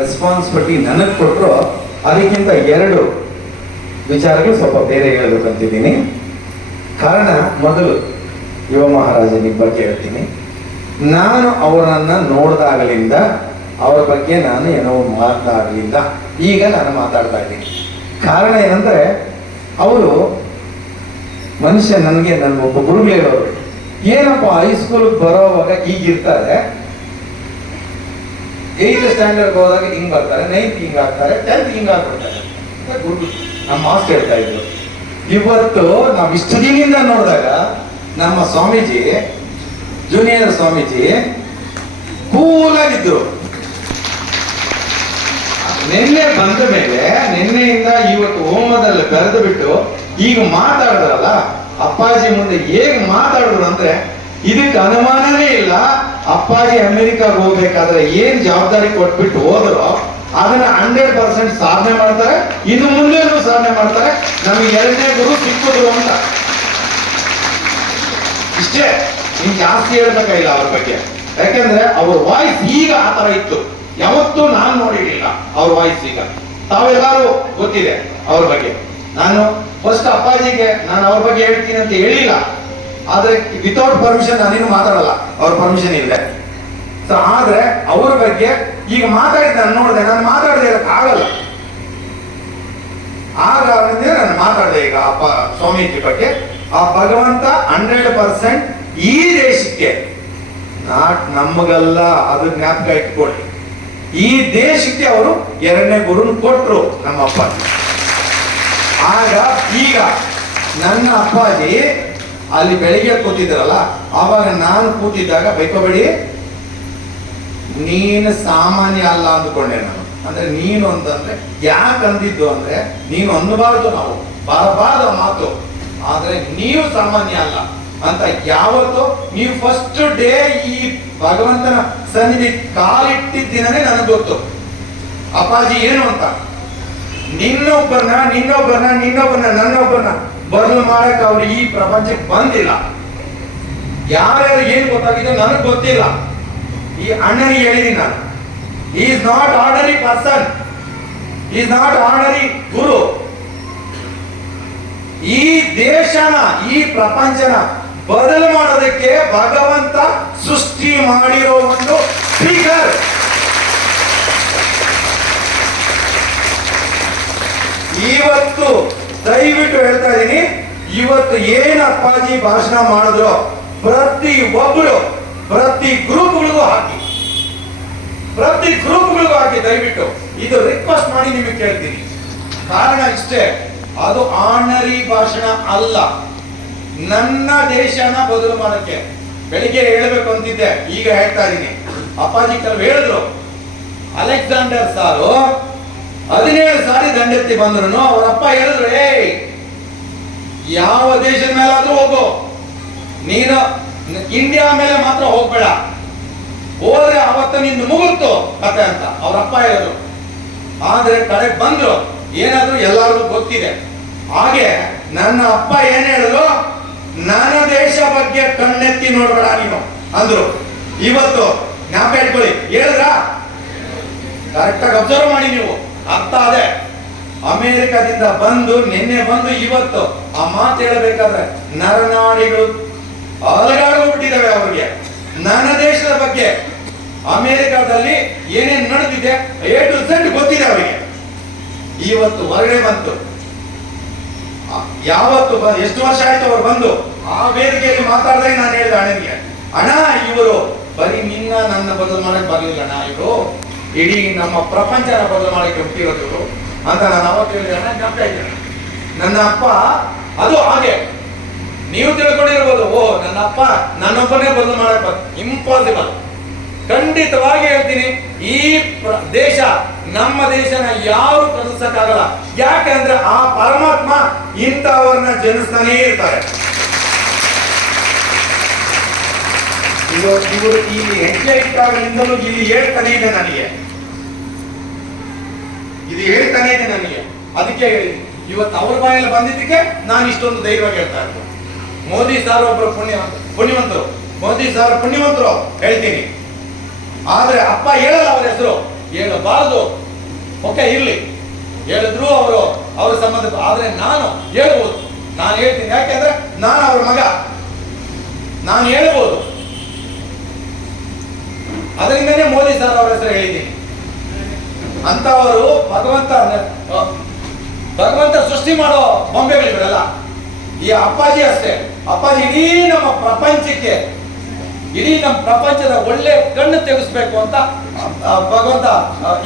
Responsibility ನನಗೆ ಕೊಟ್ಟರು. ಅದಕ್ಕಿಂತ ಎರಡು ವಿಚಾರಗಳು ಸ್ವಲ್ಪ ಬೇರೆ ಹೇಳಬೇಕಂತಿದ್ದೀನಿ. ಕಾರಣ, ಮೊದಲು ಯುವ ಮಹಾರಾಜನಿಗೆ ಬಗ್ಗೆ ಹೇಳ್ತೀನಿ. ನಾನು ಅವರನ್ನ ನೋಡಿದಾಗಲಿಂದ ಅವರ ಬಗ್ಗೆ ನಾನು ಏನೋ ಮಾತಾಡಲಿಲ್ಲ. ಈಗ ನಾನು ಮಾತಾಡ್ತಾ ಇದ್ದೀನಿ. ಕಾರಣ ಏನಂದ್ರೆ, ಅವರು ಮನುಷ್ಯ ನನಗೆ ನನ್ನ ಒಬ್ಬ ಗುರುಗಳು ಹೇಳೋರು, ಏನಪ್ಪ ಹೈಸ್ಕೂಲ್ಗೆ ಬರೋವಾಗ ಈಗಿರ್ತಾರೆ, 8th ಸ್ಟ್ಯಾಂಡರ್ಡ್ ಹೋದಾಗ ಹಿಂಗ್ ಬರ್ತಾರೆ, 9th ಹಿಂಗ್ ಆಗ್ತಾರೆ, 10th ಹಿಂಗ್ ಆಗ್ಬಿಡ್ತಾರೆ. ನಮ್ಮ ಮಾಸ್ಟರ್ ಹೇಳ್ತಾ ಇದ್ರು. ಇವತ್ತು ನಾವು ಇಷ್ಟು ದಿನದಿಂದ ನೋಡಿದಾಗ ನಮ್ಮ ಸ್ವಾಮೀಜಿ, ಜೂನಿಯರ್ ಸ್ವಾಮೀಜಿ ಕೂಲಾಗಿದ್ರು. ನಿನ್ನೆ ಬಂದ ಮೇಲೆ, ನಿನ್ನೆಯಿಂದ ಇವತ್ತು ಹೋಮದಲ್ಲಿ ಕರೆದು ಬಿಟ್ಟು ಈಗ ಮಾತಾಡಿದ್ರಲ್ಲ, ಅಪ್ಪಾಜಿ ಮುಂದೆ ಹೇಗೆ ಮಾತಾಡಿದ್ರು ಅಂದ್ರೆ ಇದಕ್ಕೆ ಅನುಮಾನನೇ ಇಲ್ಲ. ಅಪ್ಪಾಜಿ ಅಮೆರಿಕಾಗೆ ಹೋಗ್ಬೇಕಾದ್ರೆ ಏನ್ ಜವಾಬ್ದಾರಿ ಕೊಟ್ಬಿಟ್ಟು ಹೋದ್ರು ಅದನ್ನ 100% ಸಾಧನೆ ಮಾಡ್ತಾರೆ. ಇನ್ನು ಮುಂದೆನೂ ಸಾಧನೆ ಮಾಡ್ತಾರೆ. ನಮಗೆ 2ನೇ ಗುರು ಸಿಕ್ಕಿದ್ರು ಅಂತ. ಇಷ್ಟೇ, ಇನ್ ಜಾಸ್ತಿ ಹೇಳ್ಬೇಕಾಗಿಲ್ಲ ಅವ್ರ ಬಗ್ಗೆ. ಯಾಕೆಂದ್ರೆ ಅವ್ರ ವಾಯ್ಸ್ ಈಗ ಆ ತರ ಇತ್ತು, ಯಾವತ್ತೂ ನಾನು ನೋಡಿರ್ಲಿಲ್ಲ ಅವ್ರ ವಾಯ್ಸ್. ಈಗ ತಾವೆಲ್ಲರೂ ಗೊತ್ತಿದೆ ಅವ್ರ ಬಗ್ಗೆ. ನಾನು ಫಸ್ಟ್ ಅಪ್ಪಾಜಿಗೆ ನಾನು ಅವ್ರ ಬಗ್ಗೆ ಹೇಳ್ತೀನಿ ಅಂತ ಹೇಳಿಲ್ಲ, ಆದ್ರೆ ವಿತೌಟ್ ಪರ್ಮಿಷನ್ ನಾನೇನು ಮಾತಾಡಲ್ಲ, ಅವ್ರ ಪರ್ಮಿಷನ್ ಇಲ್ಲದೆ. ಸೊ ಆದ್ರೆ ಅವ್ರ ಬಗ್ಗೆ ಈಗ ಮಾತಾಡಿದ್ ನಾನು ನೋಡಿದೆ, ನಾನು ಮಾತಾಡದೆ ಇರಕ್ಕೆ ಆಗಲ್ಲ. ಆಗ ನಾನು ಮಾತಾಡಿದೆ ಈಗ ಅಪ್ಪ ಸ್ವಾಮೀಜಿ ಬಗ್ಗೆ. ಆ ಭಗವಂತ 100% ಈ ದೇಶಕ್ಕೆ, ನಮಗೆಲ್ಲ ಅದು ಜ್ಞಾಪಕ ಇಟ್ಕೊಳ್ಳಿ, ಈ ದೇಶಕ್ಕೆ ಅವರು 2ನೇ ಗುರುನ್ ಕೊಟ್ರು ನಮ್ಮ ಅಪ್ಪಾಜಿ. ಆಗ ಈಗ ನನ್ನ ಅಪ್ಪಾಜಿ ಅಲ್ಲಿ ಬೆಳಿಗ್ಗೆ ಕೂತಿದ್ರಲ್ಲ, ಆವಾಗ ನಾನು ಕೂತಿದ್ದಾಗ ಬೈಕೋಬೇಡಿ, ನೀನು ಸಾಮಾನ್ಯ ಅಲ್ಲ ಅಂದ್ಕೊಂಡೆ ನಾನು. ಅಂದ್ರೆ ನೀನು ಅಂತಂದ್ರೆ ಯಾಕೆ ಅಂದಿದ್ದು ಅಂದ್ರೆ, ನೀನು ಅನ್ನಬಾರ್ದು, ನಾವು ಬರಬಾರ್ದು ಮಾತು, ಆದ್ರೆ ನೀವು ಸಾಮಾನ್ಯ ಅಲ್ಲ ಅಂತ. ಯಾವತ್ತು ನೀವು ಫಸ್ಟ್ ಡೇ ಈ ಭಗವಂತನ ಸನ್ನಿಧಿ ಕಾಲಿಟ್ಟಿದ್ದೀನೇ ನನಗೆ ಗೊತ್ತು ಅಪ್ಪಾಜಿ ಏನು ಅಂತ. ನಿನ್ನೊಬ್ಬರನ್ನ ನನ್ನೊಬ್ಬರನ್ನ ಬದಲು ಮಾಡಕ್ ಅವ್ರು ಈ ಪ್ರಪಂಚಕ್ಕೆ ಬಂದಿಲ್ಲ. ಯಾರ್ಯಾರು ಏನು ಗೊತ್ತಾಗಿದೆ ನನಗೆ ಗೊತ್ತಿಲ್ಲ. ಈ ಅಣ್ಣನಿಗೆ ಹೇಳಿದೀನಿ ನಾನು, is not ordinary person, is not ordinary ಗುರು. ಈ ದೇಶನ, ಈ ಪ್ರಪಂಚನ ಬದಲು ಮಾಡೋದಕ್ಕೆ ಭಗವಂತ ಸೃಷ್ಟಿ ಮಾಡಿರೋ ಒಂದು ಸ್ಪೀಕರ್. ಇವತ್ತು ದಯವಿಟ್ಟು ಹೇಳ್ತಾ ಇದ್ದೀನಿ, ಇವತ್ತು ಏನು ಅಪ್ಪಾಜಿ ಭಾಷಣ ಮಾಡಿದ್ರು ಪ್ರತಿ ಒಬ್ಬರು, ಪ್ರತಿ ಗ್ರೂಪ್ಗಳಿಗೂ ಹಾಕಿ, ದಯವಿಟ್ಟು ಇದು ರಿಕ್ವೆಸ್ಟ್ ಮಾಡಿ ನಿಮಗೆ ಕೇಳ್ತೀನಿ. ಕಾರಣ ಇಷ್ಟೇ, ಅದು ಆರ್ಡಿನರಿ ಭಾಷಣ ಅಲ್ಲ, ನನ್ನ ದೇಶನ ಬದಲು ಮಾಡಕ್ಕೆ. ಬೆಳಿಗ್ಗೆ ಹೇಳಬೇಕು ಅಂತಿದ್ದೆ, ಈಗ ಹೇಳ್ತಾ ಇದ್ದೀನಿ. ಅಪ್ಪಾಜಿ ಕೆಲವು ಹೇಳಿದ್ರು, ಅಲೆಕ್ಸಾಂಡರ್ ಸಾರು 17 ಸಾರಿ ದಂಡೆತ್ತಿ ಬಂದ್ರು. ಅವರಪ್ಪ ಹೇಳಿದ್ರು, ಯಾವ ದೇಶದ ಮೇಲಾದ್ರೂ ಹೋಗು, ನೀನು ಇಂಡಿಯಾ ಮೇಲೆ ಮಾತ್ರ ಹೋಗ್ಬೇಡ, ಹೋದ್ರೆ ಅವತ್ತು ನಿಂದು ಮುಗುತ್ತು ಕತೆ ಅಂತ ಅವರಪ್ಪ ಹೇಳಿದ್ರು. ಆದ್ರೆ ಕಡೆಗೆ ಬಂದ್ರು, ಏನಾದ್ರು ಎಲ್ಲರಿಗೂ ಗೊತ್ತಿದೆ. ಹಾಗೆ ನನ್ನ ಅಪ್ಪ ಏನ್ ಹೇಳಿದ್ರು, ನನ್ನ ದೇಶ ಬಗ್ಗೆ ಕಣ್ಣೆತ್ತಿ ನೋಡ್ಬೇಡ ನೀನು ಅಂದ್ರು. ಇವತ್ತು ಜ್ಞಾಪಕ ಇಟ್ಕೊಳ್ಳಿ, ಹೇಳಿದ್ರ ಕರೆಕ್ಟಾಗಿ ಅಬ್ಸರ್ವ್ ಮಾಡಿ ನೀವು, ಅರ್ಥ ಅದೇ. ಅಮೆರಿಕದಿಂದ ಬಂದು ನಿನ್ನೆ ಬಂದು ಇವತ್ತು ಆ ಮಾತು ಹೇಳಬೇಕಾದ್ರೆ ನರನಾಡಿಗಳು ಅಲಗಾಡೋಗ್ಬಿಟ್ಟಿದ್ದಾವೆ ಅವ್ರಿಗೆ. ನನ್ನ ದೇಶದ ಬಗ್ಗೆ ಅಮೆರಿಕದಲ್ಲಿ ಏನೇನ್ ನಡೆದಿದೆ A to Z ಗೊತ್ತಿದೆ ಅವರಿಗೆ. ಇವತ್ತು ಹೊರಗಡೆ ಬಂತು, ಯಾವತ್ತು ಎಷ್ಟು ವರ್ಷ ಆಯ್ತು ಅವ್ರು ಬಂದು ಆ ವೇದಿಕೆಯಲ್ಲಿ ಮಾತಾಡಿದಾಗ ನಾನು ಹೇಳಿದೆ ಅಣ್ಣನಿಗೆ, ಅಣ್ಣ ಇವರು ಬರೀ ನನ್ನ ಬದಲು ಮಾಡಕ್ ಬರ್ಲಿಲ್ಲ ಅಣ್ಣ, ಇವರು ಇಡೀ ನಮ್ಮ ಪ್ರಪಂಚನ ಬದಲು ಮಾಡಕ್ಕೆ ಹುಟ್ಟಿರೋದು ಅಂತ ನಾನು ಅವತ್ತು ಹೇಳಿದೆ. ಅಣ್ಣ ಜ್ಞಾಪಕ ಇದ್ದೇನೆ, ನನ್ನ ಅಪ್ಪ ಅದು ಹಾಗೆ ನೀವು ತಿಳ್ಕೊಂಡಿರ್ಬೋದು, ನನ್ನ ಅಪ್ಪ ನನ್ನೊಬ್ಬನೇ ಬದಲು ಮಾಡಕ್ ಇಂಪಾಸಿಬಲ್. ಖಂಡಿತವಾಗಿ ಹೇಳ್ತೀನಿ, ಈ ದೇಶ, ನಮ್ಮ ದೇಶನ ಯಾರು ಕಲಿಸಕ್ಕಾಗಲ್ಲ. ಯಾಕಂದ್ರೆ ಆ ಪರಮಾತ್ಮ ಇಂಥವ್ರನ್ನ ಜನಿಸ್ತಾನೇ ಇರ್ತಾರೆ. ಇವರು ಇಲ್ಲಿ ಹೆಜ್ಜೆ ಇಟ್ಟಾಗಿಂದಲೂ ಇಲ್ಲಿ ಹೇಳ್ತಾನೆ ಇದೆ ನನಗೆ, ಇದು ಹೇಳ್ತಾನೆ ಇದೆ ನನಗೆ. ಅದಕ್ಕೆ ಹೇಳಿದ್ದೀನಿ, ಇವತ್ತು ಅವ್ರ ಬಾಯಲ್ಲಿ ಬಂದಿದ್ದಕ್ಕೆ ನಾನು ಇಷ್ಟೊಂದು ಧೈರ್ಯವಾಗಿ ಹೇಳ್ತಾ ಇರ್ತೀನಿ. ಮೋದಿ ಸಾರ್ ಒಬ್ಬರು ಪುಣ್ಯವಂತರು, ಮೋದಿ ಸಾರ್ ಪುಣ್ಯವಂತರು ಹೇಳ್ತೀನಿ. ಆದ್ರೆ ಅಪ್ಪ ಹೇಳಲ್ಲ ಅವ್ರ ಹೆಸರು, ಹೇಳಬಾರದು. ಓಕೆ, ಇರ್ಲಿ, ಹೇಳಿದ್ರು ಅವ್ರ ಸಂಬಂಧ. ಆದ್ರೆ ನಾನು ಹೇಳ್ಬೋದು, ನಾನು ಹೇಳ್ತೀನಿ. ಯಾಕೆಂದ್ರೆ ನಾನು ಅವ್ರ ಮಗ, ನಾನು ಹೇಳ್ಬೋದು. ಅದರಿಂದನೇ ಮೋದಿ ಸರ್ ಅವರ ಹೆಸರು ಹೇಳಿದ್ದೀನಿ. ಅಂತವರು ಭಗವಂತ ಸೃಷ್ಟಿ ಮಾಡೋ ಬೊಂಬೆಗಳಿವರೆಲ್ಲ. ಈ ಅಪ್ಪಾಜಿ ಅಷ್ಟೇ. ಅಪ್ಪಾಜಿ ಇಡೀ ನಮ್ಮ ಪ್ರಪಂಚದ ಒಳ್ಳೆ ಕಣ್ಣು ತೆಗೆಸ್ಬೇಕು ಅಂತ ಭಗವಂತ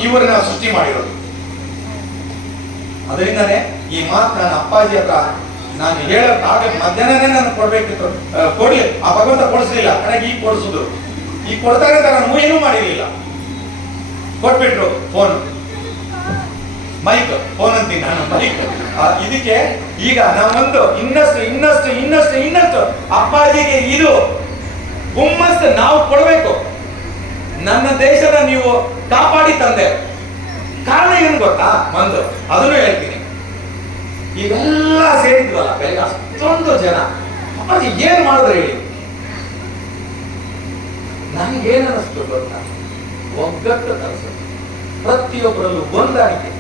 ಇವರನ್ನ ಸೃಷ್ಟಿ ಮಾಡಿರೋದು. ಅದರಿಂದನೇ ಈ ಮಾತು ನಾನು ಅಪ್ಪಾಜಿ ಹತ್ರ ನಾನು ಹೇಳಕ್ ಆಗ ಮಧ್ಯಾಹ್ನನೇ ನಾನು ಕೊಡ್ಬೇಕಿತ್ತು, ಕೊಡ್ಲಿ. ಆ ಭಗವಂತ ಕೊಡಿಸ್ಲಿಲ್ಲ, ನನಗೆ ಈಗ ಕೊಡಿಸಿದ್ರು. ಈಗ ಕೊಡ್ತಾರೆ ಅಂತ ನಾನು ಏನೂ ಮಾಡಿರ್ಲಿಲ್ಲ. ಕೊಟ್ಬಿಟ್ರು ಫೋನ್ ಅಂತೀನಿ ನಾನು, ಮೈಕ್. ಇದಕ್ಕೆ ಈಗ ನಾವೊಂದು ಇನ್ನಷ್ಟು ಅಪ್ಪಾಜಿಗೆ ಇದು ಹುಮ್ಮಸ್ಸು ನಾವು ಕೊಡ್ಬೇಕು. ನನ್ನ ದೇಶದ ನೀವು ಕಾಪಾಡಿ ತಂದೆ. ಕಾರಣ ಏನು ಗೊತ್ತಾ? ಅದನ್ನು ಹೇಳ್ತೀನಿ. ಇವೆಲ್ಲ ಸೇರಿದ್ವಲ್ಲ ಬೆಳಗ್ಗೆ, ಅಷ್ಟೊಂದು ಜನ ಅಪ್ಪಾಜಿ ಏನ್ ಮಾಡಿದ್ರೆ ಹೇಳಿ. ನನಗೇನು ಅನ್ನಿಸ್ತು ಗೊತ್ತಾ? ಒಗ್ಗಟ್ಟು ತರಿಸೋದು, ಪ್ರತಿಯೊಬ್ಬರಲ್ಲೂ ಹೊಂದಾಣಿಕೆ,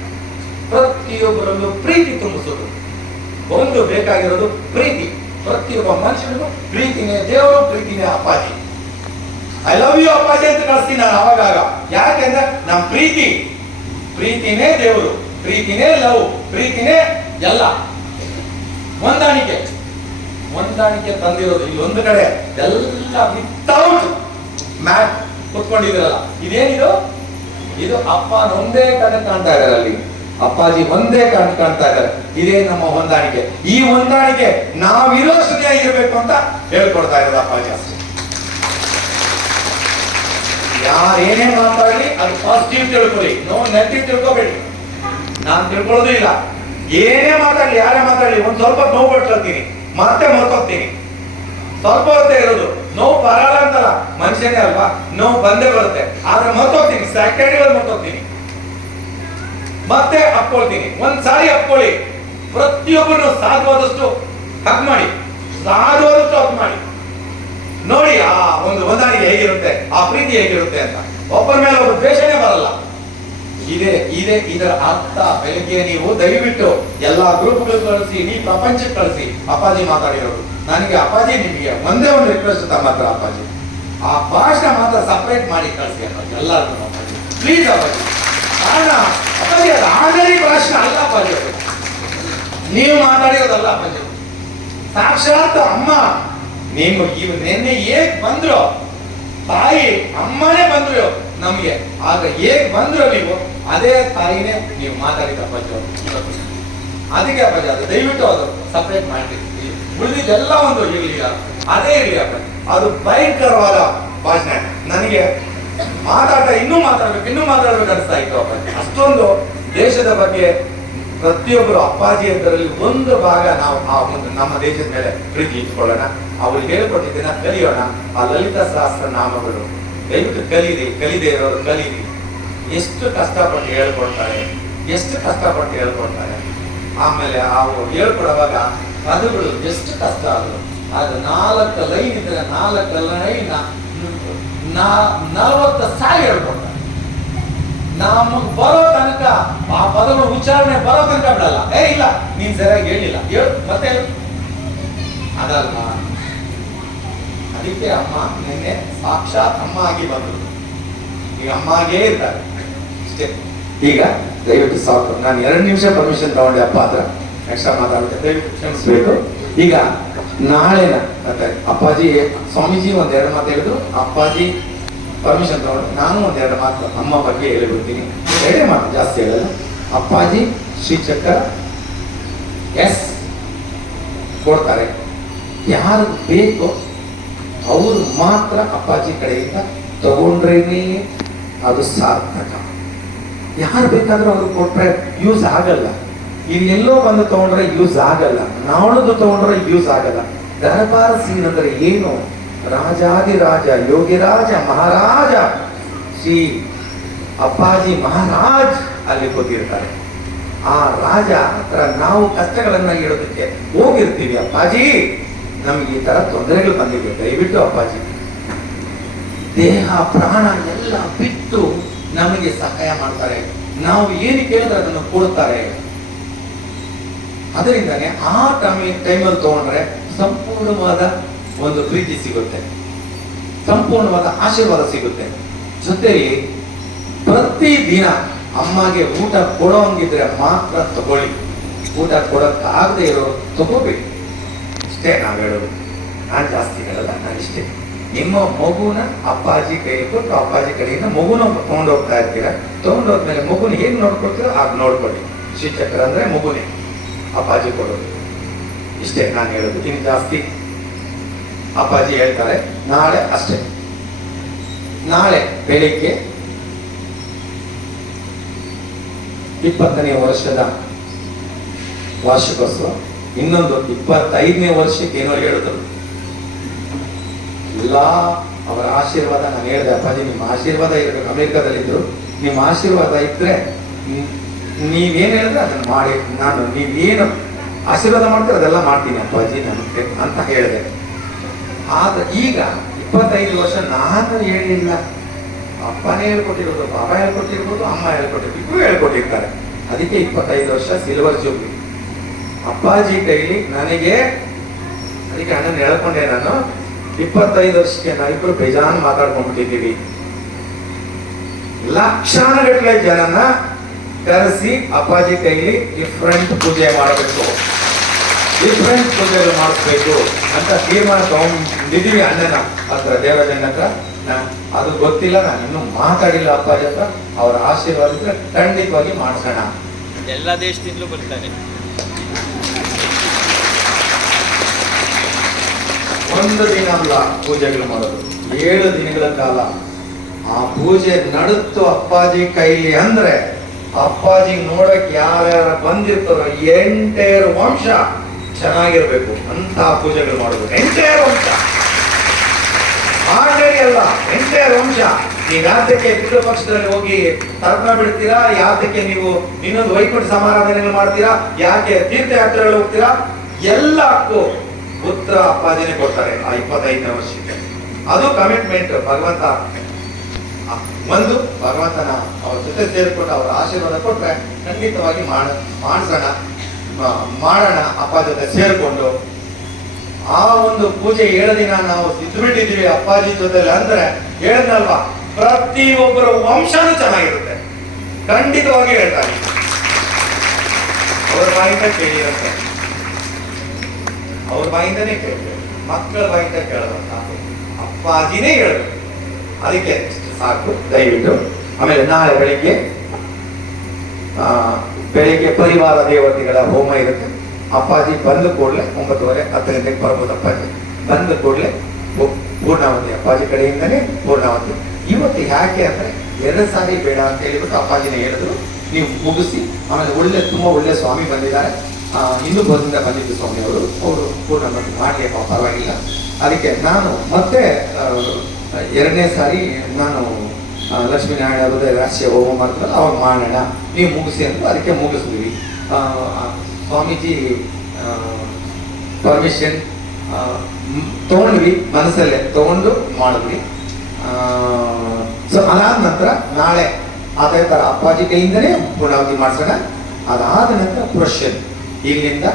ಪ್ರತಿಯೊಬ್ಬರಲ್ಲೂ ಪ್ರೀತಿ ತುಂಬಿಸೋದು. ಒಂದು ಬೇಕಾಗಿರೋದು ಪ್ರೀತಿ. ಪ್ರತಿಯೊಬ್ಬ ಮನುಷ್ಯನಿಗೂ ಪ್ರೀತಿನೇ ದೇವರು, ಪ್ರೀತಿನೇ ಅಪ್ಪಾಜಿ. ಐ ಲವ್ ಯು ಅಪ್ಪಾಜಿ ಅಂತ ಕಳಿಸ್ತೀನಿ ನಾನು ಅವಾಗ. ಯಾಕೆಂದ್ರೆ ನಮ್ಮ ಪ್ರೀತಿನೇ ದೇವರು, ಪ್ರೀತಿನೇ ಲವ್, ಪ್ರೀತಿನೇ ಎಲ್ಲ. ಹೊಂದಾಣಿಕೆ ತಂದಿರೋದು ಇಲ್ಲಿ ಒಂದು ಕಡೆ. ಎಲ್ಲ ವಿತೌಟ್ ಮ್ಯಾಟ್ ಕುತ್ಕೊಂಡಿದ್ದೀರಲ್ಲ, ಇದೇನಿದು? ಇದು ಅಪ್ಪನ ಒಂದೇ ಕಡೆ ಕಾಣ್ತಾ ಇದ್ದಾರೆ ಅಲ್ಲಿ. ಅಪ್ಪಾಜಿ ಒಂದೇ ಕಾಣ್ತಾ ಇದ್ದಾರೆ. ಇದೇ ನಮ್ಮ ಹೊಂದಾಣಿಕೆ. ಈ ಹೊಂದಾಣಿಕೆ ನಾವಿರೋ ಸುಖ ಇರಬೇಕು ಅಂತ ಹೇಳ್ಕೊಡ್ತಾ ಇರೋದು ಅಪ್ಪಾಜಿ ಅಷ್ಟೇ. ಯಾರೇನೇ ಮಾತಾಡಲಿ ಅದು ಪಾಸಿಟಿವ್ ತಿಳ್ಕೊಳ್ಳಿ, ನೋ ನೆಗೆಟಿವ್ ತಿಳ್ಕೊಬೇಡಿ. ನಾನು ತಿಳ್ಕೊಳ್ಳೋದು ಇಲ್ಲ. ಏನೇ ಮಾತಾಡ್ಲಿ, ಯಾರೇ ಮಾತಾಡ್ಲಿ, ಒಂದ್ ಸ್ವಲ್ಪ ನೋವು ಪಟ್ಕೊಳ್ತೀನಿ, ಮತ್ತೆ ಮರ್ತೋಗ್ತೀನಿ. ಸ್ವಲ್ಪ ಹೊತ್ತೇ ಇರೋದು. ನೋವು ಬರಲ್ಲ ಅಂತಲ್ಲ, ಮನುಷ್ಯನೇ ಅಲ್ವಾ, ನೋವು ಬಂದೇ ಬರುತ್ತೆ. ಆದ್ರೆ ಮರ್ತೋಗ್ತೀನಿ, ಸೆಕೆಂಡ್ಗಳು ಮರ್ತೋಗ್ತೀನಿ, ಮತ್ತೆ ಅಪ್ಕೊಳ್ತೀನಿ. ಒಂದ್ಸಾರಿ ಅಪ್ಕೊಳ್ಳಿ. ಪ್ರತಿಯೊಬ್ಬರನ್ನು ಸಾಧ್ಯವಾದಷ್ಟು ಹಕ್ ಮಾಡಿ, ಹಕ್ ಮಾಡಿ. ನೋಡಿ ಆ ಒಂದು ಹೊಂದಾಣಿಕೆ ಹೇಗಿರುತ್ತೆ, ಆ ಪ್ರೀತಿ ಹೇಗಿರುತ್ತೆ ಅಂತ. ಒಬ್ಬರ ಮೇಲೆ ಒಬ್ಬರು ದ್ವೇಷನೇ ಬರಲ್ಲ. ಇದರ ಅರ್ಥ. ಬೆಳಗ್ಗೆ ನೀವು ದಯವಿಟ್ಟು ಎಲ್ಲಾ ಗ್ರೂಪ್ಗಳು ಕಳಿಸಿ, ಇಡೀ ಪ್ರಪಂಚಕ್ಕೆ ಕಳಿಸಿ ಅಪ್ಪಾಜಿ ಮಾತಾಡಿರೋದು. ನನಗೆ ಅಪ್ಪಾಜಿ, ನಿಮಗೆ ಒಂದೇ ಒಂದು ರಿಕ್ವೆಸ್ಟ್ ತಮ್ಮ ಹತ್ರ ಅಪ್ಪಾಜಿ, ಆ ಭಾಷಣ ಮಾತ್ರ ಸಪರೇಟ್ ಮಾಡಿ ಕಳಿಸಿ ಅಪ್ಪಾಜಿ, ಎಲ್ಲರೂ ಅಪ್ಪಾಜಿ ಪ್ಲೀಸ್ ಅಪ್ಪಾಜಿ. ಕಾರಣ ಅಪ್ಪಾಜಿ ಅದು ಆರ್ಡಿನರಿ ಭಾಷಣ ಅಲ್ಲ ಅಪ್ಪಾಜಿ, ಅದು ನೀವು ಮಾತಾಡಿರೋದಲ್ಲ ಅಪ್ಪಾಜಿ. ಸಾಕ್ಷಾತ್ ಅಮ್ಮ ನೀವು ನಿನ್ನೆ ಹೇಗ್ ಬಂದ್ರು, ತಾಯಿ ಅಮ್ಮನೇ ಬಂದ್ರು ನಮ್ಗೆ. ಆಗ ಹೇಗ್ ಬಂದ್ರು ನೀವು, ಅದೇ ತಾಯಿನೇ ನೀವು ಮಾತಾಡಿದ ಅಪ್ಪಾಜಿ. ಅದಕ್ಕೆ ಅಪ್ಪಾಜಿ ಅದು ದಯವಿಟ್ಟು ಅದು ಸಪರೇಟ್ ಮಾಡ್ತೀವಿ. ಉಳಿದಿದ್ದೆಲ್ಲ ಒಂದು ಇರಲಿ, ಅದೇ ಇರಲಿ ಅಪ್ಪಾಜಿ. ಅದು ಭಯಂಕರವಾದ ಭಾಷಣ. ನನಗೆ ಇನ್ನೂ ಮಾತಾಡ್ಬೇಕು ಅನಿಸ್ತಾ ಇತ್ತು ಅಪ್ಪಾಜಿ. ಅಷ್ಟೊಂದು ದೇಶದ ಬಗ್ಗೆ ಪ್ರತಿಯೊಬ್ಬರು ಅಪ್ಪಾಜಿ ಅದರಲ್ಲಿ ಒಂದು ಭಾಗ ನಾವು ಆ ಒಂದು ನಮ್ಮ ದೇಶದ ಮೇಲೆ ಪ್ರೀತಿ ಇಟ್ಕೊಳ್ಳೋಣ. ಅವ್ರು ಹೇಳ್ಕೊಟ್ಟಿದ್ದನ್ನ ಕಲಿಯೋಣ. ಆ ಲಲಿತಾ ಸಹಸ್ರ ನಾಮಗಳು ದಯವಿಟ್ಟು ಕಲಿದೇ ಇರೋರು ಕಲೀರಿ. ಎಷ್ಟು ಕಷ್ಟಪಟ್ಟು ಹೇಳ್ಕೊಡ್ತಾರೆ. ಆಮೇಲೆ ಅವ್ರು ಹೇಳ್ಕೊಡುವಾಗ ಪದಗಳು ಎಷ್ಟು ಕಷ್ಟ ಆದ್ರು. ಅದು 4 ಲೈನ್ ಇದ್ರೆ 4 ಲೈನ್ 40 ಸಾರಿ ಹೇಳ್ಕೊಡ್ತಾರೆ. ನಮಗ್ ಬರೋ ತನಕ ಆ ಪದಗಳು ಉಚ್ಚಾರಣೆ ಬರೋ ತನಕ ಬಿಡಲ್ಲ. ಇಲ್ಲ ನೀನ್ ಸರಿಯಾಗಿ ಹೇಳಿಲ್ಲ, ಮತ್ತೆ ಅದಲ್ಲ. ಅದಕ್ಕೆ ಅಮ್ಮ ನಿನ್ನೆ ಸಾಕ್ಷಾತ್ ಅಮ್ಮ ಆಗಿ ಬಂದ್ರು. ಈಗ ಅಮ್ಮಾಗೇ ಇರ್ತಾರೆ ಅಷ್ಟೇ. ಈಗ ದಯವಿಟ್ಟು ಸಾಕು, ನಾನು 2 ನಿಮಿಷ ಪರ್ಮಿಷನ್ ತಗೊಂಡೆ ಅಪ್ಪ ಹತ್ರ. ಎಕ್ಸ್ಟ್ರಾ ಮಾತಾಡುತ್ತೆ, ದಯವಿಟ್ಟು ಕ್ಷಮಿಸ್ಬೇಕು. ಈಗ ನಾಳೆನ ಮತ್ತೆ ಅಪ್ಪಾಜಿ ಸ್ವಾಮೀಜಿ 1-2 ಮಾತು ಹೇಳಿದ್ರು. ಅಪ್ಪಾಜಿ ಪರ್ಮಿಷನ್ ತಗೊಂಡು ನಾನು 1-2 ಮಾತು ಅಮ್ಮ ಬಗ್ಗೆ ಹೇಳಿಬಿಡ್ತೀನಿ. 2 ಮಾತು, ಜಾಸ್ತಿ ಹೇಳಲ್ಲ. ಅಪ್ಪಾಜಿ ಶ್ರೀಚಕ್ರ ಕೊಡ್ತಾರೆ. ಯಾರು ಬೇಕೋ ಅವರು ಮಾತ್ರ ಅಪ್ಪಾಜಿ ಕಡೆಯಿಂದ ತಗೊಂಡ್ರೇನೆ ಅದು ಸಾರ್ಥಕ. ಯಾರು ಬೇಕಾದ್ರೂ ಅವ್ರು ಕೊಟ್ರೆ ಯೂಸ್ ಆಗಲ್ಲ. ಇಲ್ಲೆಲ್ಲೋ ಬಂದು ತಗೊಂಡ್ರೆ ಯೂಸ್ ಆಗಲ್ಲ, ನಾವಳದು ತಗೊಂಡ್ರೆ ಯೂಸ್ ಆಗಲ್ಲ. ದರ್ಬಾರ ಸೀನ್ ಅಂದ್ರೆ ಏನು? ರಾಜಾದಿರಾಜ ಯೋಗಿರಾಜ ಮಹಾರಾಜ ಶ್ರೀ ಅಪ್ಪಾಜಿ ಮಹಾರಾಜ್ ಅಲ್ಲಿ ಕೂತಿರ್ತಾರೆ. ಆ ರಾಜ ಹತ್ರ ನಾವು ಕಷ್ಟಗಳನ್ನ ಹೇಳೋದಕ್ಕೆ ಹೋಗಿರ್ತೀವಿ. ಅಪ್ಪಾಜಿ ನಮ್ಗೆ ಈ ತರ ತೊಂದರೆಗಳು ಬಂದಿದೆ, ದಯವಿಟ್ಟು ಅಪ್ಪಾಜಿ ದೇಹ ಪ್ರಾಣ ಎಲ್ಲ ಬಿಟ್ಟು ನಮಗೆ ಸಹಾಯ ಮಾಡ್ತಾರೆ, ನಾವು ಏನು ಕೇಳಿದ್ರೆ ಅದನ್ನು ಕೊಡ್ತಾರೆ. ಅದರಿಂದಾನೆ ಆ ಟೈಮಲ್ಲಿ ತಗೊಂಡ್ರೆ ಸಂಪೂರ್ಣವಾದ ಒಂದು ಪ್ರೀತಿ ಸಿಗುತ್ತೆ, ಸಂಪೂರ್ಣವಾದ ಆಶೀರ್ವಾದ ಸಿಗುತ್ತೆ. ಜೊತೆಲಿ ಪ್ರತಿದಿನ ಅಮ್ಮಗೆ ಊಟ ಕೊಡೋಂಗಿದ್ರೆ ಮಾತ್ರ ತಗೊಳ್ಳಿ, ಊಟ ಕೊಡಕ್ಕಾಗದೆ ಇರೋ ತಗೋಬೇಕು. ಇಷ್ಟೇ ನಾವು ಹೇಳೋದು, ನಾನು ಜಾಸ್ತಿ ಹೇಳಲ್ಲ, ನಾನು ಇಷ್ಟೇ. ನಿಮ್ಮ ಮಗುನ ಅಪ್ಪಾಜಿ ಕೈಲಿ ಕೊಟ್ಟು ಅಪ್ಪಾಜಿ ಕಡೆಯಿಂದ ಮಗುನ ತಗೊಂಡೋಗ್ತಾ ಇರ್ತೀರಾ, ತಗೊಂಡೋದ್ಮೇಲೆ ಮಗುನ ಹೇಗೆ ನೋಡ್ಕೊಳ್ತೀರೋ ಆಗ ನೋಡ್ಕೊಳ್ಳಿ. ಶ್ರೀಚಕ್ರ ಅಂದ್ರೆ ಮಗುನೇ ಅಪ್ಪಾಜಿ ಕೊಡೋದು. ಇಷ್ಟೇ ನಾನು ಹೇಳೋದು, ಇನ್ನು ಜಾಸ್ತಿ ಅಪ್ಪಾಜಿ ಹೇಳ್ತಾರೆ. ನಾಳೆ ಅಷ್ಟೇ, ನಾಳೆ ಬೆಳಿಗ್ಗೆ 20ನೇ ವರ್ಷದ ವಾರ್ಷಿಕೋತ್ಸವ, ಇನ್ನೊಂದು 25ನೇ ವರ್ಷಕ್ಕೆ ಏನೋ ಹೇಳಿದ್ರು. ಎಲ್ಲ ಅವರ ಆಶೀರ್ವಾದ, ನಾನು ಹೇಳಿದೆ ಅಪ್ಪಾಜಿ ನಿಮ್ಮ ಆಶೀರ್ವಾದ ಇರಬೇಕು. ಅಮೆರಿಕದಲ್ಲಿದ್ರು, ನಿಮ್ಮ ಆಶೀರ್ವಾದ ಇದ್ರೆ ನೀವೇನು ಹೇಳಿದ್ರೆ ಅದನ್ನು ಮಾಡಿ, ನಾನು ನೀವೇನು ಆಶೀರ್ವಾದ ಮಾಡ್ತೀರ ಅದೆಲ್ಲ ಮಾಡ್ತೀನಿ ಅಪ್ಪಾಜಿ ನನಗೆ ಅಂತ ಹೇಳಿದೆ. ಆದ್ರೆ ಈಗ 25 ವರ್ಷ ನಾನು ಹೇಳಿಲ್ಲ, ಅಪ್ಪನೇ ಹೇಳ್ಕೊಟ್ಟಿರೋದು, ಬಾಬಾ ಹೇಳ್ಕೊಟ್ಟಿರ್ಬೋದು, ಅಮ್ಮ ಹೇಳ್ಕೊಟ್ಟಿರ್ಬೋದು, ಇಬ್ರು ಹೇಳ್ಕೊಟ್ಟಿರ್ತಾರೆ. ಅದಕ್ಕೆ 25 ವರ್ಷ ಸಿಲ್ವರ್ ಜೂಬ್ಲಿ ಅಪ್ಪಾಜಿ ಕೈಲಿ ನನಗೆ. ಅದಕ್ಕೆ ಅಣ್ಣನ ಹೇಳ್ಕೊಂಡೆ ನಾನು, 25 ವರ್ಷಕ್ಕೆ ನಾವಿಬ್ರು ಬೇಜಾನ್ ಮಾತಾಡ್ಕೊಂಡ್ಬಿಟ್ಟಿದ್ದೀವಿ. ಲಕ್ಷಾನುಗಟ್ಟಲೆ ಜನನ ಕರೆಸಿ ಅಪ್ಪಾಜಿ ಕೈಲಿ ಡಿಫ್ರೆಂಟ್ ಪೂಜೆ ಮಾಡಬೇಕು, ಡಿಫ್ರೆಂಟ್ ಪೂಜೆಗಳು ಮಾಡಿಸ್ಬೇಕು ಅಂತ ತೀರ್ಮಾನ ತಗೊಂಡಿದ್ದೀವಿ ಅಣ್ಣನ ಹತ್ರ, ದೇವರಾಜನ ಹತ್ರ. ಅದು ಗೊತ್ತಿಲ್ಲ, ನಾನು ಇನ್ನೂ ಮಾತಾಡಿಲ್ಲ ಅಪ್ಪಾಜಿ ಹತ್ರ. ಅವರ ಆಶೀರ್ವಾದ ಇದ್ರೆ ಖಂಡಿತವಾಗಿ ಮಾಡಿಸೋಣ. ಎಲ್ಲ ದೇಶದಿಂದಲೂ ಬರ್ತಾರೆ. ಒಂದು ದಿನ ಅಲ್ಲ ಪೂಜೆಗಳು ಮಾಡೋದು, 7 ದಿನಗಳ ಕಾಲ ಆ ಪೂಜೆ ನಡುತ್ತು ಅಪ್ಪಾಜಿ ಕೈಲಿ. ಅಂದ್ರೆ ಅಪ್ಪಾಜಿ ನೋಡಕ್ ಯಾರ್ಯಾರು ಬಂದಿರ್ತಾರೋ ಎಂಟೈರ್ ವಂಶ ಚೆನ್ನಾಗಿರ್ಬೇಕು ಅಂತ ಪೂಜೆಗಳು ಮಾಡೋದು. ಎಂಟೈರ್ ವಂಶ, ಆರ್ಡರಿ ಅಲ್ಲ, ಎಂಟೈರ್ ವಂಶ. ನೀವು ಯಾತಕ್ಕೆ ಪಿತೃ ಪಕ್ಷದಲ್ಲಿ ಹೋಗಿ ತರ್ಪಣ ಬಿಡ್ತೀರಾ, ಯಾತಕ್ಕೆ ನೀವು ಇನ್ನೊಂದು ವೈಕುಂಠ ಸಮಾರಾಧನೆ ಮಾಡ್ತೀರಾ, ಯಾಕೆ ತೀರ್ಥಯಾತ್ರೆಗಳು ಹೋಗ್ತೀರಾ, ಎಲ್ಲಕ್ಕೂ ಉತ್ತರ ಅಪ್ಪಾಜಿನೇ ಕೊಡ್ತಾರೆ ಆ 25ನೇ ವರ್ಷಕ್ಕೆ. ಅದು ಕಮಿಟ್ಮೆಂಟ್. ಭಗವಂತ ಒಂದು ಭಗವಂತನ ಅವ್ರ ಜೊತೆ ಸೇರಿಕೊಂಡು ಅವರ ಆಶೀರ್ವಾದ ಕೊಟ್ರೆ ಖಂಡಿತವಾಗಿ ಮಾಡೋಣ ಅಪ್ಪ ಜೊತೆ ಸೇರಿಕೊಂಡು. ಆ ಒಂದು ಪೂಜೆ 7 ದಿನ ನಾವು ಇದ್ಬಿಟ್ಟಿದ್ದೀವಿ ಅಪ್ಪಾಜಿ ಜೊತೆಲಿ ಅಂದ್ರೆ ಹೇಳಿದ್ನಲ್ವಾ, ಪ್ರತಿಯೊಬ್ಬರ ವಂಶನೂ ಚೆನ್ನಾಗಿರುತ್ತೆ. ಖಂಡಿತವಾಗಿ ಹೇಳ್ತಾರೆ, ಅವ್ರ ಬಾಯಿಂದ ಕೇಳಿರುತ್ತೆ, ಅವ್ರ ಬಾಯಿಂದನೇ ಕೇಳಬೇಕು, ಮಕ್ಕಳ ಬಾಯಿಂದ ಕೇಳಬೇಕು, ಅಪ್ಪಾಜಿನೇ ಹೇಳ್ಬೇಕು. ಅದಕ್ಕೆ ಸಾಕು, ದಯವಿಟ್ಟು. ಆಮೇಲೆ ನಾಳೆ ಬೆಳಿಗ್ಗೆ ಪರಿವಾರ ದೇವತೆಗಳ ಹೋಮ ಇರುತ್ತೆ. ಅಪ್ಪಾಜಿ ಬಂದ ಕೂಡಲೇ 9:30 10 ಗಂಟೆಗೆ ಬರ್ಬೋದು. ಅಪ್ಪಾಜಿ ಬಂದ ಕೂಡಲೇ ಪೂರ್ಣಾವತಿ, ಅಪ್ಪಾಜಿ ಕಡೆಯಿಂದನೇ ಪೂರ್ಣಾವತಿ. ಇವತ್ತು ಯಾಕೆ ಅಂದ್ರೆ 2 ಸಾರಿ ಬೇಡ ಅಂತ ಹೇಳಿಬಿಟ್ಟು ಅಪ್ಪಾಜಿನ ಹೇಳಿದ್ರು, ನೀವು ಮುಗಿಸಿ. ಆಮೇಲೆ ತುಂಬಾ ಒಳ್ಳೆ ಸ್ವಾಮಿ ಬಂದಿದ್ದಾರೆ, ಹಿಂದೂಪುರದಿಂದ ಬಂದಿದ್ದು ಸ್ವಾಮಿ ಅವರು ಪೂರ್ಣಾವತಿ ಮಾಡಲಿ, ಪರವಾಗಿಲ್ಲ. ಅದಕ್ಕೆ ನಾನು ಮತ್ತೆ 2ನೇ ಸಾರಿ ನಾನು ಲಕ್ಷ್ಮೀನಾರಾಯಣ ಹೃದಯ ರಾಶಿಯ ಹೋಮ ಮಾಡ್ತಾರೆ, ಅವಾಗ ಮಾಡೋಣ, ನೀವು ಮುಗಿಸಿ ಅಂತ. ಅದಕ್ಕೆ ಮುಗಿಸಿದ್ವಿ. ಸ್ವಾಮೀಜಿ ಪರ್ಮಿಷನ್ ತಗೊಂಡ್ವಿ, ಮನಸ್ಸಲ್ಲೇ ತಗೊಂಡು ಮಾಡಿದ್ವಿ. ಸೊ ಅದಾದ ನಂತರ ನಾಳೆ ಅದೇ ಥರ ಅಪ್ಪಾಜಿ ಕೈಯಿಂದನೇ ಪೂರ್ಣಾವತಿ ಮಾಡಿಸೋಣ. ಅದಾದ ನಂತರ ಪ್ರೊಷನ್ ಇಲ್ಲಿಂದ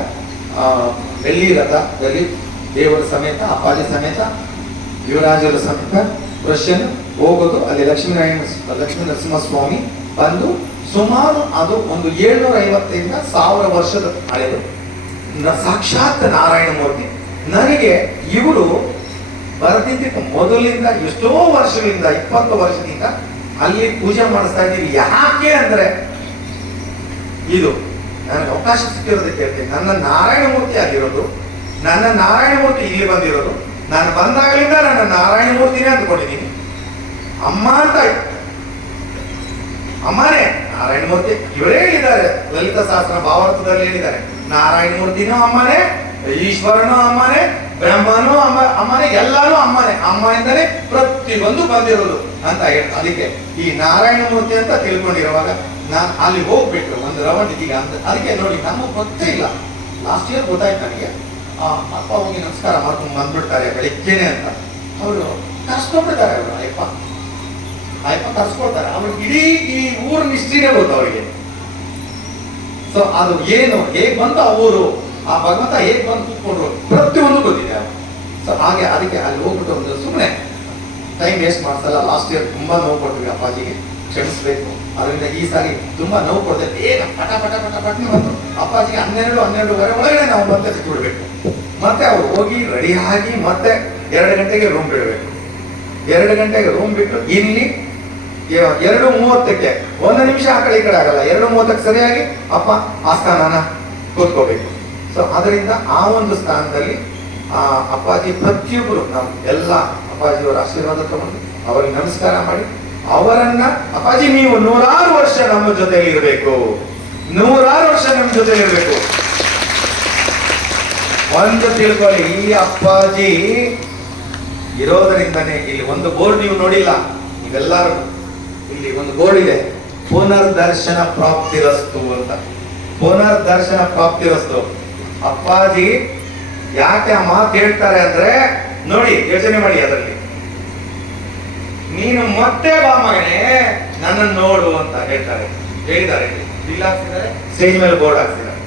ಬೆಳ್ಳಿ ರಥದಲ್ಲಿ ದೇವರ ಸಮೇತ, ಅಪ್ಪಾಜಿ ಸಮೇತ, ಯುವರಾಜರ ಸಮೇತ ಪ್ರೊಷನ್ ಹೋಗೋದು. ಅಲ್ಲಿ ಲಕ್ಷ್ಮೀ ನರಸಿಂಹಸ್ವಾಮಿ ಬಂದು ಸುಮಾರು ಅದು ಒಂದು 750ರಿಂದ 1000 ವರ್ಷದ ಹಳೆಯದು. ಸಾಕ್ಷಾತ್ ನಾರಾಯಣ ಮೂರ್ತಿ. ನನಗೆ ಇವರು ಬರೆದಿದ್ದಕ್ಕೆ ಮೊದಲಿಂದ ಎಷ್ಟೋ ವರ್ಷಗಳಿಂದ 20 ವರ್ಷದಿಂದ ಅಲ್ಲಿ ಪೂಜೆ ಮಾಡಿಸ್ತಾ ಇದ್ದೀವಿ. ಯಾಕೆ ಅಂದ್ರೆ ಇದು ನನಗೆ ಅವಕಾಶ ಸಿಕ್ಕಿರೋದಕ್ಕೆ ಹೇಳ್ತೀನಿ. ನನ್ನ ನಾರಾಯಣ ಮೂರ್ತಿ ಆಗಿರೋದು, ನನ್ನ ನಾರಾಯಣ ಮೂರ್ತಿ ಇಲ್ಲಿ ಬಂದಿರೋದು, ನಾನು ಬಂದಾಗಲಿಂದ ನನ್ನ ನಾರಾಯಣ ಮೂರ್ತಿನೇ ಅಂದ್ಕೊಂಡಿದ್ದೀನಿ. ಅಮ್ಮ ಅಂತ ಅಮ್ಮನೇ ನಾರಾಯಣ ಮೂರ್ತಿ. ಇವರೇ ಹೇಳಿದ್ದಾರೆ, ಲಲಿತ ಶಾಸ್ತ್ರ ಭಾವಾರ್ಥದಲ್ಲಿ ಹೇಳಿದ್ದಾರೆ, ನಾರಾಯಣ ಮೂರ್ತಿನೂ ಅಮ್ಮನೇ, ಈಶ್ವರನೂ ಅಮ್ಮನೇ, ಬ್ರಹ್ಮನೂ ಅಮ್ಮನೇ, ಎಲ್ಲಾನು ಅಮ್ಮನೇ. ಅಮ್ಮನಿಂದಲೇ ಪ್ರತಿಯೊಂದು ಬಂದಿರೋದು ಅಂತ ಹೇಳಿ. ಅದಕ್ಕೆ ಈ ನಾರಾಯಣ ಮೂರ್ತಿ ಅಂತ ತಿಳ್ಕೊಂಡಿರುವಾಗ ನಾನು ಅಲ್ಲಿ ಹೋಗ್ಬಿಟ್ಟು ಒಂದು ರೌಂಡ್ ಇದೀಗ ಅಂತ. ಅದಕ್ಕೆ ನೋಡಿ, ನಮಗೆ ಗೊತ್ತೇ ಇಲ್ಲ. ಲಾಸ್ಟ್ ಇಯರ್ ಗೊತ್ತಾಯ್ತು ನನಗೆ, ಅಪ್ಪ ಹೋಗಿ ನಮಸ್ಕಾರ ಮಾಡ್ಕೊಂಡು ಬಂದ್ಬಿಡ್ತಾರೆ ಬೆಳಿಗ್ಗೆನೆ ಅಂತ. ಅವರು ಕಷ್ಟಪಡ್ತಾರೆ ಅವರು. ಅಯ್ಯಪ್ಪ ಆಯ್ತು ಕರ್ಸ್ಕೊಳ್ತಾರೆ. ಅವ್ರಿಗೆ ಇಡೀ ಈ ಊರಿನ ಹಿಸ್ಟ್ರಿನೇ ಗೊತ್ತು ಅವರಿಗೆ. ಸೊ ಅದು ಏನು ಹೇಗ್ ಬಂತು ಆ ಊರು, ಆ ಭಗವಂತ ಹೇಗ್ ಬಂದು ಕೂತ್ಕೊಂಡ್ರು, ಪ್ರತಿಯೊಂದು ಗೊತ್ತಿದೆ. ಸೊ ಹಾಗೆ ಅದಕ್ಕೆ ಅಲ್ಲಿ ಹೋಗ್ಬಿಟ್ಟು ಒಂದು ಸುಮ್ಮನೆ ಟೈಮ್ ವೇಸ್ಟ್ ಮಾಡ್ಸಲ್ಲ. ಲಾಸ್ಟ್ ಇಯರ್ ತುಂಬಾ ನೋವು ಕೊಟ್ವಿ ಅಪ್ಪಾಜಿಗೆ, ಕ್ಷಮಿಸ್ಬೇಕು. ಅದರಿಂದ ಈ ಸಾರಿ ತುಂಬಾ ನೋವು ಕೊಡದೆ ಬೇಗ ಪಟ ಪಟ ಪಟ ಪಟ್ನಿ ಬಂತು. ಅಪ್ಪಾಜಿಗೆ 12-12:30 ಒಳಗಡೆ ನಾವು ಮತ್ತೆ ಬಿಟ್ಬಿಡ್ಬೇಕು. ಮತ್ತೆ ಅವ್ರು ಹೋಗಿ ರೆಡಿ ಆಗಿ ಮತ್ತೆ 2 ಗಂಟೆಗೆ ರೂಮ್ ಬಿಡಬೇಕು. 2 ಗಂಟೆಗೆ ರೂಮ್ ಬಿಟ್ಟು ಇಲ್ಲಿ 2:30ಕ್ಕೆ 1 ನಿಮಿಷ ಆ ಕಡೆ ಈ ಕಡೆ ಆಗಲ್ಲ. 2:30ಕ್ಕೆ ಸರಿಯಾಗಿ ಅಪ್ಪ ಆಸ್ಥಾನನ ಕೂತ್ಕೋಬೇಕು. ಸೊ ಅದರಿಂದ ಆ ಒಂದು ಸ್ಥಾನದಲ್ಲಿ ಅಪ್ಪಾಜಿ ಪ್ರತಿಯೊಬ್ಬರು ನಾವು ಎಲ್ಲ ಅಪ್ಪಾಜಿಯವರ ಆಶೀರ್ವಾದ ತಗೊಂಡು ಅವರಿಗೆ ನಮಸ್ಕಾರ ಮಾಡಿ ಅವರನ್ನ, ಅಪ್ಪಾಜಿ ನೀವು 100 ವರ್ಷ ನಮ್ಮ ಜೊತೆಲಿ ಇರಬೇಕು, 100 ವರ್ಷ ನಮ್ಮ ಜೊತೆ ಇರಬೇಕು. ಒಂದು ತಿಳ್ಕೊಳ್ಳಿ, ಈ ಅಪ್ಪಾಜಿ ಇರೋದರಿಂದನೇ ಇಲ್ಲಿ ಒಂದು ಬೋರ್ಡ್ ನೀವು ನೋಡಿಲ್ಲ ನೀವೆಲ್ಲರೂ, ಇಲ್ಲಿ ಒಂದು ಬೋರ್ಡ್ ಇದೆ, ಪುನರ್ದರ್ಶನ ಪ್ರಾಪ್ತಿರಸ್ತು ಅಂತ. ಪುನರ್ದರ್ಶನ ಪ್ರಾಪ್ತಿರಸ್ತು. ಅಪ್ಪಾಜಿ ಯಾಕೆ ಆ ಮಾತು ಹೇಳ್ತಾರೆ ಅಂದ್ರೆ ನೋಡಿ, ಯೋಚನೆ ಮಾಡಿ. ಅದರಲ್ಲಿ ನೀನು ಮತ್ತೆ ಬಾ ಮಗನೇ ನನ್ನನ್ನು ನೋಡು ಅಂತ ಹೇಳ್ತಾರೆ, ಹೇಳಿದ್ದಾರೆ. ಇಲ್ಲ ಹಾಕ್ಸಿದ್ದಾರೆ, ಸ್ಟೇಜ್ ಮೇಲೆ ಬೋರ್ಡ್ ಹಾಕ್ಸಿದ್ದಾರೆ.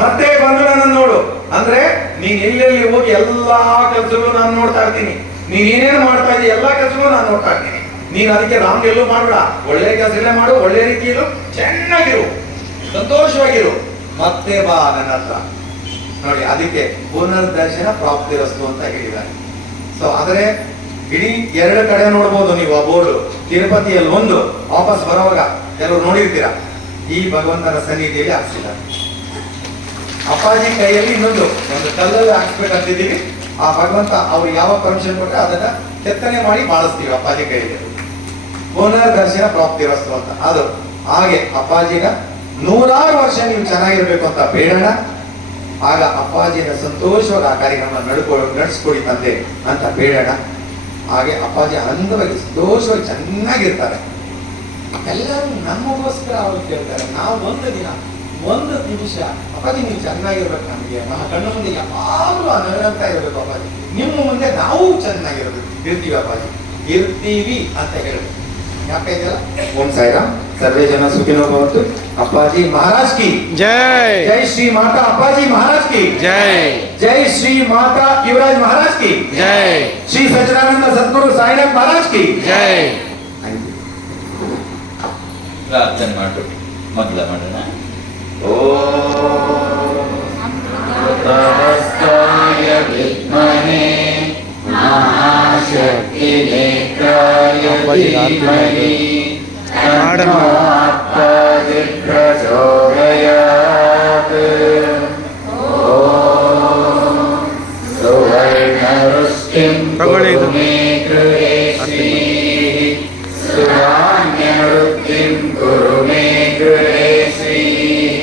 ಮತ್ತೆ ಬಂದು ನನ್ನನ್ನು ನೋಡು ಅಂದ್ರೆ ನೀನ್ ಎಲ್ಲೆಲ್ಲಿ ಹೋಗಿ ಎಲ್ಲಾ ಕೆಲಸಗಳು ನಾನು ನೋಡ್ತಾ ಇರ್ತೀನಿ, ನೀನ್ ಏನೇನು ಮಾಡ್ತಾ ಇದ್ದೀಯ ಎಲ್ಲಾ ಕೆಲಸಗಳು ನಾನು ನೋಡ್ತಾ ಇರ್ತೀನಿ. ನೀನ್ ಅದಕ್ಕೆ ರಾಂಗ್ ಎಲ್ಲೂ ಮಾಡಬೇಡ, ಒಳ್ಳೆ ಕೆಲಸಗಳೇ ಮಾಡು, ಒಳ್ಳೆ ರೀತಿಯಲ್ಲೂ ಚೆನ್ನಾಗಿರು, ಸಂತೋಷವಾಗಿರು, ಮತ್ತೆ ಬಾ ನನ್ನ ಹತ್ರ. ನೋಡಿ, ಅದಕ್ಕೆ ಪುನರ್ದರ್ಶನ ಪ್ರಾಪ್ತಿರಸ್ತು ಅಂತ ಹೇಳಿದ್ದಾರೆ. ಸೊ ಆದ್ರೆ ಇಡೀ 2 ಕಡೆ ನೋಡ್ಬೋದು ನೀವು ಆ ಬೋರ್ಡು. ತಿರುಪತಿಯಲ್ಲಿ ಒಂದು, ವಾಪಸ್ ಬರುವಾಗ ಕೆಲವರು ನೋಡಿರ್ತೀರಾ, ಈ ಭಗವಂತನ ಸನ್ನಿಧಿಯಲ್ಲಿ ಹಾಕ್ಸಿದ್ದಾರೆ. ಅಪ್ಪಾಜಿ ಕೈಯಲ್ಲಿ ಇನ್ನೊಂದು ಕಲ್ಲಲ್ಲಿ ಹಾಕ್ಸ್ಬೇಕಂತಿದ್ದೀವಿ. ಆ ಭಗವಂತ ಅವ್ರು ಯಾವ ಪರ್ಮಿಷನ್ ಕೊಟ್ಟರೆ ಅದನ್ನ ಕೆತ್ತನೆ ಮಾಡಿ ಮಾಡಿಸ್ತೀವಿ ಅಪ್ಪಾಜಿ ಕೈಯಲ್ಲಿ. ಪುನರ್ದರ್ಶನ ಪ್ರಾಪ್ತಿರಸ್ತು ಅಂತ. ಅದು ಹಾಗೆ ಅಪ್ಪಾಜಿಗ 100 ವರ್ಷ ನೀವು ಚೆನ್ನಾಗಿರ್ಬೇಕು ಅಂತ ಬೇಡಣ. ಆಗ ಅಪ್ಪಾಜಿನ ಸಂತೋಷವಾಗಿ ಆ ಕಾರ್ಯಕ್ರಮ ನಡೆಸ್ಕೊಡಿ ತಂದೆ ಅಂತ ಬೇಡಣ. ಹಾಗೆ ಅಪ್ಪಾಜಿ ಆನಂದವಾಗಿ ಸಂತೋಷವಾಗಿ ಚೆನ್ನಾಗಿರ್ತಾರೆ. ಎಲ್ಲರೂ ನಮಗೋಸ್ಕರ ಅವ್ರು ಕೇಳ್ತಾರೆ. ನಾವು ಒಂದು ನಿಮಿಷ ಅಪ್ಪಾಜಿ ನೀವು ಚೆನ್ನಾಗಿರ್ಬೇಕು, ನಮಗೆ ನಮ್ಮ ಕಣ್ಣು ಮುಂದೆ ಯಾವಾಗಲೂ ನಗರಂತ ಇರಬೇಕು ಅಪ್ಪಾಜಿ, ನಿಮ್ಮ ಮುಂದೆ ನಾವು ಚೆನ್ನಾಗಿರ್ಬೇಕು, ಇರ್ತೀವಿ ಅಪ್ಪಾಜಿ, ಇರ್ತೀವಿ ಅಂತ ಹೇಳಬೇಕು. ಯಾಕೆ ಇದೆಯಲ್ಲ? ಓಂ ಸಾಯಿರಾಮ್. ಸರ್ವೇ ಜನ ಸುಖಿನೋ ಭವಂತು. ಅಪ್ಪಾಜಿ ಮಹಾರಾಜ್ ಕಿ जय। जय श्री माता अप्पाजी महाराज की जय। जय श्री माता युवराज महाराज की जय। श्री सच्चिदानंद सद्गुरु साईनाथ महाराज की जय। ಪ್ರಾರ್ಥನೆ ಮಾಡು, ಮೊದಲ ಮಾಡೋಣ. अमृतवस्त्राय विद्महे महाशक्तिनेत्राय धीमहि तन्नो अप्पाजिः प्रचोदयात्। ॐ सुवर्णवृष्टिं कुरु मे गृहे श्रीः, सुधान्यवृद्धिं कुरु मे गृहे श्रीः,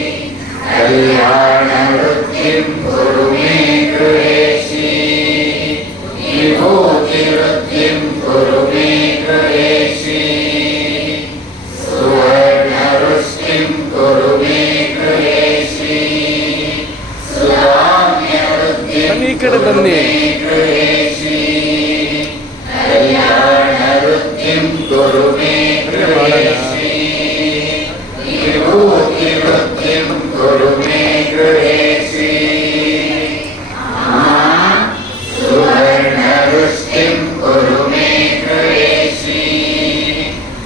कल्याणवृद्धिं कुरु मे गृहे श्रीः, विभूतिवृद्धिं कुरु मे गृहे श्रीः, सुवर्णवृष्टिं कुरु मे गृहे श्रीः, सुधान्यवृद्धिं कुरु मे गृहे श्रीः, कल्याणवृद्धिं कुरु मे गृहे श्रीः, विभूतिवृद्धिं कुरु मे गृहे श्रीः, सुवर्णवृष्टिं कुरु मे गृहे श्रीः,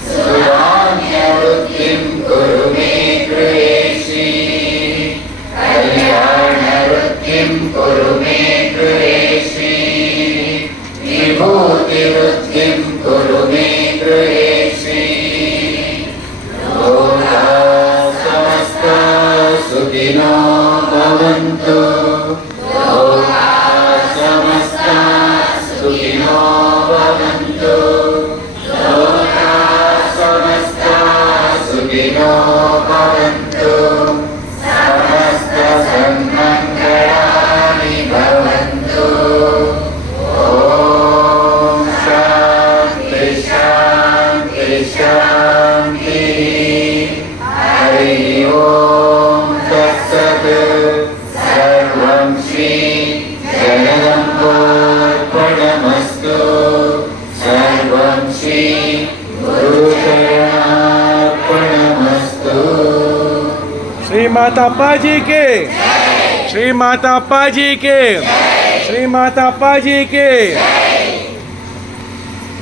सुधान्यवृद्धिं कुरु मे गृहे श्रीः, कल्याणवृद्धिं कुरु मे गृहे श्रीः, विभूतिवृद्धिं कुरु मे गृहे श्रीः। लोकाः समस्ताः सुखिनो भवन्तु। लोकाः समस्ताः सुखिनो भवन्तु। लोकाः समस्ताः सुखिनो भवन्तु। समस्तसन्मङ्गलानि भवन्तु। ॐ शान्ति शान्ति शान्तिः। हरि ओम तत्सत्। सर्वं श्री जगदम्बोर्पणमस्तु। सर्वं श्री गुरु श्री माता अप्पाजी के श्री माता अप्पाजी के श्री माता अप्पाजी के